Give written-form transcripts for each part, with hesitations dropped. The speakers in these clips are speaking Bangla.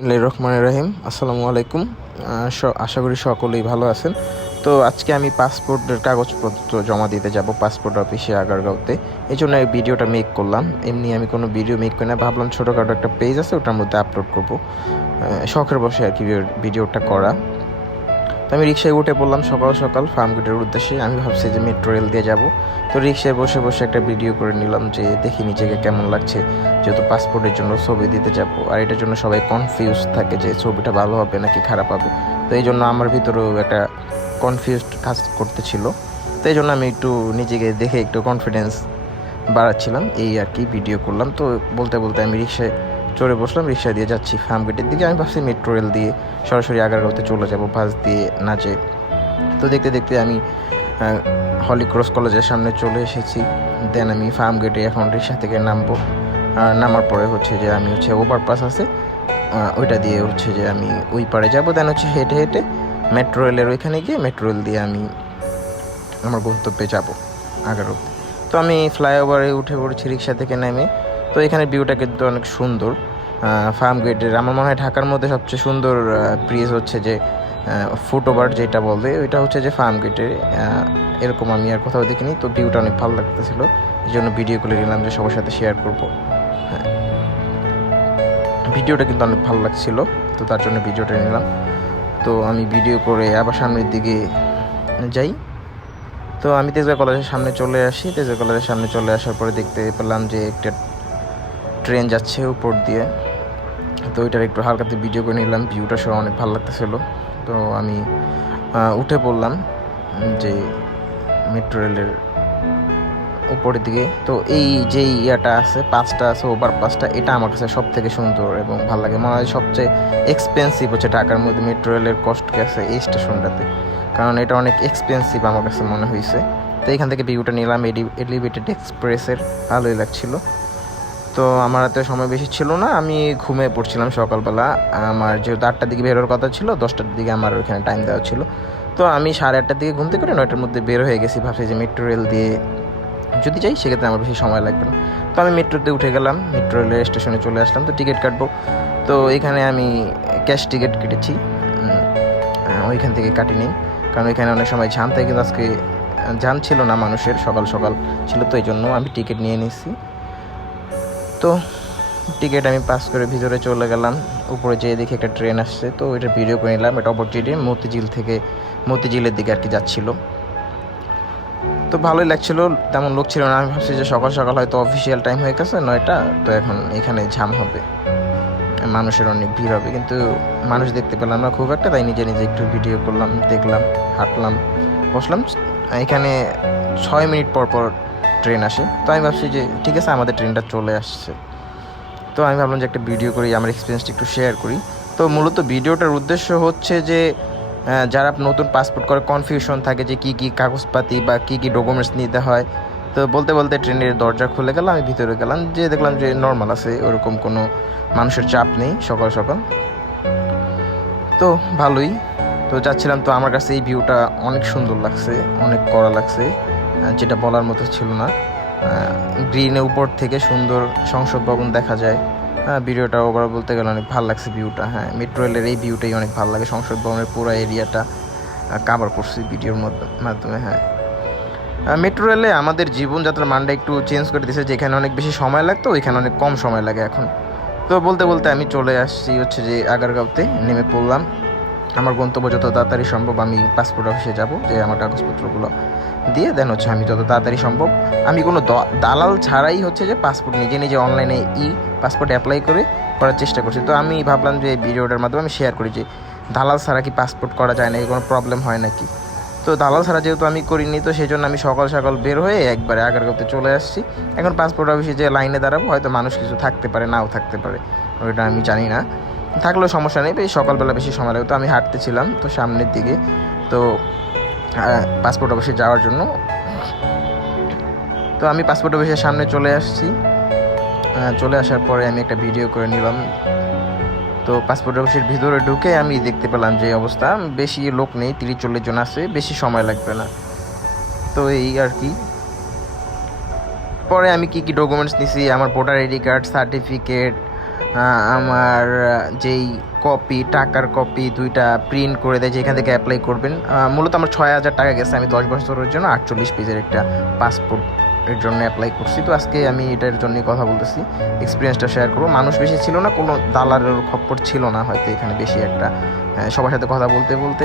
রহমানির রহিম। আসসালামু আলাইকুম। আশা করি সকলেই ভালো আছেন। তো আজকে আমি পাসপোর্টের কাগজপত্র জমা দিতে যাব পাসপোর্ট অফিসে আগারগাঁওতে। এই জন্য এই ভিডিওটা মেক করলাম। এমনি আমি কোনো ভিডিও মেক করি না, ভাবলাম ছোটোখাটো একটা পেজ আছে ওটার মধ্যে আপলোড করব, শখের বসে আর কি ভিডিওটা করা। তো আমি রিক্সায় উঠে পড়লাম সকাল সকাল ফার্মগেটের উদ্দেশ্যে। আমি ভাবছি যে মেট্রো রেল দিয়ে যাব। তো রিক্সায় বসে বসে একটা ভিডিও করে নিলাম যে দেখি নিজেকে কেমন লাগছে, যেহেতু পাসপোর্টের জন্য ছবি দিতে যাব। আর এটার জন্য সবাই কনফিউজ থাকে যে ছবিটা ভালো হবে নাকি খারাপ হবে। তো এই জন্য আমার ভিতরেও একটা কনফিউজড কাজ করতেছিল। তো এই জন্য আমি একটু নিজেকে দেখে একটু কনফিডেন্স বাড়াচ্ছিলাম, এই আর কি ভিডিও করলাম। তো বলতে বলতে আমি রিক্সায় চড়ে বসলাম, রিক্সা দিয়ে যাচ্ছি ফার্মগেটের দিকে। আমি ভাবছি মেট্রো রেল দিয়ে সরাসরি আগারগাঁওতে চলে যাব বাস দিয়ে না যেয়ে। তো দেখতে দেখতে আমি হলি ক্রস কলেজের সামনে চলে এসেছি। দেন আমি ফার্মগেটে এখন রিক্সা থেকে নামবো। নামার পরে হচ্ছে যে আমি ওভারপাস আছে ওইটা দিয়ে হচ্ছে যে আমি ওই পারে যাব। দেন হেঁটে হেঁটে মেট্রো রেলের ওইখানে গিয়ে মেট্রো রেল দিয়ে আমি আমার গন্তব্যে যাব আগারগাঁওতে। তো আমি ফ্লাইওভারে উঠে পড়েছি রিক্সা থেকে নেমে। তো এখানে ভিউটা কিন্তু অনেক সুন্দর। ফার্মগেটের আমার মনে হয় ঢাকার মধ্যে সবচেয়ে সুন্দর ব্রিজ হচ্ছে যে ফুটওভার যেটা বলে, ওইটা হচ্ছে যে ফার্মগেটে। এরকম আমি আর কোথাও দেখিনি। তো ভিউটা অনেক ভালো লাগতেছিল, এই জন্য ভিডিও করে নিলাম যে সবার সাথে শেয়ার করবো। হ্যাঁ, ভিডিওটা কিন্তু অনেক ভালো লাগছিল, তো তার জন্য ভিডিওটা নিলাম। তো আমি ভিডিও করে আবার সামনের দিকে যাই। তো আমি তেজগাঁ কলেজের সামনে চলে আসি। তেজগাঁ কলেজের সামনে চলে আসার পরে দেখতে পেলাম যে একটা ট্রেন যাচ্ছে উপর দিয়ে। তো ওইটার একটু হালকাতে ভিডিও করে নিলাম, ভিউটা সহ অনেক ভালো লাগতেছিলো। তো আমি উঠে পড়লাম যে মেট্রো রেলের উপরের দিকে। তো এই যে ইয়াটা আছে, পাঁচটা আছে ওভারপাসটা, এটা আমার কাছে সব থেকে সুন্দর এবং ভালো লাগে। মনে হয় সবচেয়ে এক্সপেন্সিভ হচ্ছে ঢাকার মধ্যে মেট্রো রেলের কষ্ট গেছে এই স্টেশনটাতে, কারণ এটা অনেক এক্সপেন্সিভ আমার কাছে মনে হয়েছে। তো এখান থেকে ভিউটা নিলাম এলিভেটেড এক্সপ্রেসের, ভালোই লাগছিল। তো আমার হাতে সময় বেশি ছিল না, আমি ঘুমিয়ে পড়ছিলাম সকালবেলা। আমার যেহেতু 8টার দিকে বেরোর কথা ছিল, 10টার দিকে আমার ওইখানে টাইম দেওয়া ছিল। তো আমি 8:30টার দিকে ঘুম থেকে 9টার মধ্যে বের হয়ে গেছি। ভাবছি যে মেট্রো রেল দিয়ে যদি যাই সেক্ষেত্রে আমার বেশি সময় লাগবে না। তো আমি মেট্রোতে উঠে গেলাম, মেট্রো রেলের স্টেশনে চলে আসলাম। তো টিকিট কাটবো। তো এখানে আমি ক্যাশ টিকিট কেটেছি, ওইখান থেকে কাটি নেই, কারণ ওইখানে অনেক সময় জ্যাম থাকে। কিন্তু আজকে জ্যাম ছিল না, মানুষের সকাল সকাল ছিল, তো এই জন্য আমি টিকিট নিয়ে নিয়েছি। তো টিকিট আমি পাস করে ভিতরে চলে গেলাম। উপরে যেয়ে দেখি একটা ট্রেন আসছে, তো ওইটা ভিডিও করে নিলাম। এটা অপরচুনিটি মতিঝিলের দিকে আর কি যাচ্ছিল। তো ভালোই লাগছিল, তেমন লোক ছিল না। আমি ভাবছি যে সকাল সকাল হয়তো অফিসিয়াল টাইম হয়ে গেছে 9টা, তো এখন এখানে জ্যাম হবে, মানুষের অনেক ভিড় হবে, কিন্তু মানুষ দেখতে পেলাম না খুব একটা। তাই নিজে নিজে একটু ভিডিও করলাম, দেখলাম, হাঁটলাম, বসলাম। এখানে 6 মিনিট পর পর ট্রেন আসে। তো আমি ভাবছি যে ঠিক আছে, আমাদের ট্রেনটা চলে আসছে। তো আমি ভাবলাম যে একটা ভিডিও করি, আমার এক্সপিরিয়েন্সটা একটু শেয়ার করি। তো মূলত ভিডিওটার উদ্দেশ্য হচ্ছে যে যারা নতুন পাসপোর্ট করে কনফিউশন থাকে যে কী কী কাগজপাতি বা কী কী ডকুমেন্টস নিতে হয়। তো বলতে বলতে ট্রেনের দরজা খুলে গেলাম, আমি ভিতরে গেলাম, যে দেখলাম যে নর্মাল আছে, ওরকম কোনো মানুষের চাপ নেই সকাল সকাল। তো ভালোই। তো যাচ্ছিলাম, তো আমার কাছে এই ভিউটা অনেক সুন্দর লাগছে, অনেক কড়া লাগছে, যেটা বলার মতো ছিল না। গ্রিনের উপর থেকে সুন্দর সংসদ ভবন দেখা যায়। ভিডিওটা ওভারঅল বলতে গেলে অনেক ভালো লাগছে ভিউটা। হ্যাঁ, মেট্রো রেলের এই ভিউটাই অনেক ভালো লাগে। সংসদ ভবনের পুরো এরিয়াটা কাভার করছি ভিডিওর মাধ্যমে। হ্যাঁ, মেট্রো রেলে আমাদের জীবনযাত্রার মানটা একটু চেঞ্জ করে দিয়েছে। যেখানে অনেক বেশি সময় লাগতো ওইখানে অনেক কম সময় লাগে এখন। তো বলতে বলতে আমি চলে আসছি হচ্ছে যে আগারগাঁওতে, নেমে পড়লাম। আমার গন্তব্য যত তাড়াতাড়ি সম্ভব আমি পাসপোর্ট অফিসে যাব, যে আমার কাগজপত্রগুলো দিয়ে দেন হচ্ছে আমি যত তাড়াতাড়ি সম্ভব, আমি কোনো দালাল ছাড়াই হচ্ছে যে পাসপোর্ট নিজে নিজে অনলাইনে পাসপোর্ট অ্যাপ্লাই করার চেষ্টা করছি। তো আমি ভাবলাম যে এই ভিডিওটার মাধ্যমে আমি শেয়ার করি যে দালাল ছাড়া কি পাসপোর্ট করা যায় নাকি, কোনো প্রবলেম হয় নাকি। তো দালাল ছাড়া যেহেতু আমি করিনি, তো সেই জন্য আমি সকাল সকাল বের হয়ে একবারে আগারগাঁওতে চলে আসছি। এখন পাসপোর্ট অফিসে যে লাইনে দাঁড়াবো, হয়তো মানুষ কিছু থাকতে পারে, নাও থাকতে পারে, ওইটা আমি জানি না। থাকলেও সমস্যা নেই, বেশ সকালবেলা বেশি সময় লাগে। তো আমি হাঁটতেছিলাম তো সামনের দিকে, তো পাসপোর্ট অফিসে যাওয়ার জন্য। তো আমি পাসপোর্ট অফিসের সামনে চলে আসছি। চলে আসার পরে আমি একটা ভিডিও করে নিলাম। তো পাসপোর্ট অফিসের ভিতরে ঢুকে আমি দেখতে পেলাম যে অবস্থা, বেশি লোক নেই, 30-40 জন আছে, বেশি সময় লাগবে না। তো এই আর কি। পরে আমি কি কি ডকুমেন্টস নিছি, আমার ভোটার আইডি কার্ড, সার্টিফিকেট, আমার যেই কপি, টাকার কপি দুইটা প্রিন্ট করে দেয় যেখান থেকে অ্যাপ্লাই করবেন। মূলত আমার 6,000 টাকা গেছে। আমি 10 বছরের জন্য 48 পেজের একটা পাসপোর্ট এর জন্য অ্যাপ্লাই করছি। তো আজকে আমি এটার জন্যই কথা বলতেছি, এক্সপিরিয়েন্সটা শেয়ার করবো। মানুষ বেশি ছিল না, কোনো দালালের খপ্পর ছিল না হয়তো এখানে বেশি একটা। সবার সাথে কথা বলতে বলতে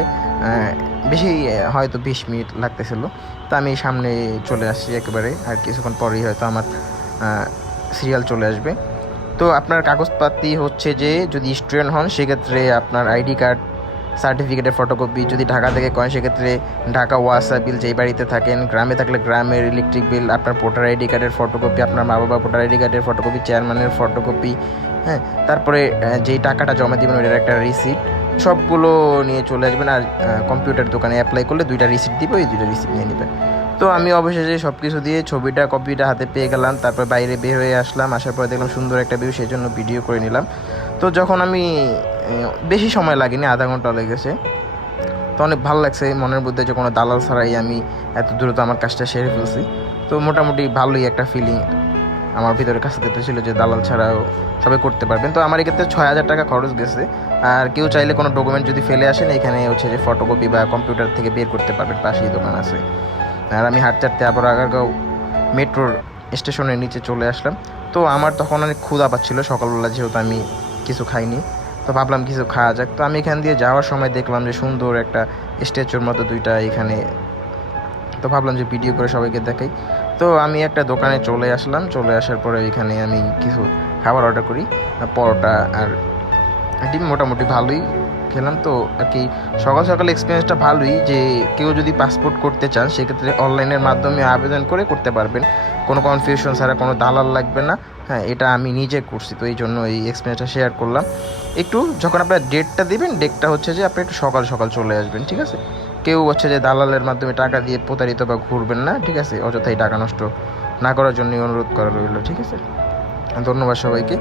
বেশি হয়তো 20 মিনিট লাগতেছিল। তো আমি সামনে চলে আসছি একেবারে, আর কিছুক্ষণ পরেই হয়তো আমার সিরিয়াল চলে আসবে। তো আপনার কাগজপাতি হচ্ছে যে যদি স্টুডেন্ট হন সেক্ষেত্রে আপনার আইডি কার্ড, সার্টিফিকেটের ফটোকপি, যদি ঢাকা থেকে করেন সেক্ষেত্রে ঢাকা ওয়াসা বিল যেই বাড়িতে থাকেন, গ্রামে থাকলে গ্রামের ইলেকট্রিক বিল, আপনার ভোটার আইডি কার্ডের ফটোকপি, আপনার মা বাবা ভোটার আইডি কার্ডের ফটোকপি, চেয়ারম্যানের ফটোকপি, হ্যাঁ, তারপরে যেই টাকাটা জমা দেবেন ওইটার একটা রিসিপ্ট, সবগুলো নিয়ে চলে আসবেন। আর কম্পিউটার দোকানে অ্যাপ্লাই করলে 2টা রিসিপ্ট দিবে, ওই 2টা রিসিপ্ট নিয়ে নেবেন। তো আমি অবশেষে সব কিছু দিয়ে ছবিটা, কপিটা হাতে পেয়ে গেলাম। তারপর বাইরে বের হয়ে আসলাম, আসার পরে দেখলাম সুন্দর একটা ভিউ, সেই জন্য ভিডিও করে নিলাম। তো যখন আমি বেশি সময় লাগেনি, আধা ঘন্টা লেগেছে, তো অনেক ভালো লাগছে মনের মধ্যে যে কোনো দালাল ছাড়াই আমি এত দ্রুত আমার কাজটা সেরে ফেলছি। তো মোটামুটি ভালোই একটা ফিলিং আমার ভিতরে কাছে ছিল যে দালাল ছাড়াও সবাই করতে পারবেন। তো আমার এক্ষেত্রে 6,000 টাকা খরচ গেছে। আর কেউ চাইলে কোনো ডকুমেন্ট যদি ফেলে আসেন, এখানে হচ্ছে যে ফটোকপি বা কম্পিউটার থেকে বের করতে পারবেন, পাশেই দোকান আছে। আর আমি হাঁটতে আবার আগারগাঁও মেট্রোর স্টেশনের নিচে চলে আসলাম। তো আমার তখন অনেক ক্ষুধা পাচ্ছিল সকালবেলা, যেহেতু আমি কিছু খাইনি। তো ভাবলাম কিছু খাওয়া যাক। তো আমি এখান দিয়ে যাওয়ার সময় দেখলাম যে সুন্দর একটা স্ট্যাচুর মতো দুইটা এখানে। তো ভাবলাম যে ভিডিও করে সবাইকে দেখাই। তো আমি একটা দোকানে চলে আসলাম। চলে আসার পরে এখানে আমি কিছু খাবার অর্ডার করি, পরোটা আর ডিম। মোটামুটি ভালোই খেলাম। তো আর কি সকাল সকাল এক্সপিরিয়েন্সটা ভালোই, যে কেউ যদি পাসপোর্ট করতে চান সেক্ষেত্রে অনলাইনের মাধ্যমে আবেদন করে করতে পারবেন, কোনো কনফিউশন ছাড়া, কোনো দালাল লাগবে না। হ্যাঁ, এটা আমি নিজে করছি, তো এই জন্য এই এক্সপিরিয়েন্সটা শেয়ার করলাম। একটু যখন আপনার ডেটটা দিবেন, ডেটটা হচ্ছে যে আপনি একটু সকাল সকাল চলে আসবেন, ঠিক আছে? কেউ হচ্ছে যে দালালের মাধ্যমে টাকা দিয়ে প্রতারিত বা ঘুরবেন না, ঠিক আছে? অযথাই টাকা নষ্ট না করার জন্যই অনুরোধ করা রইল, ঠিক আছে? ধন্যবাদ সবাইকে।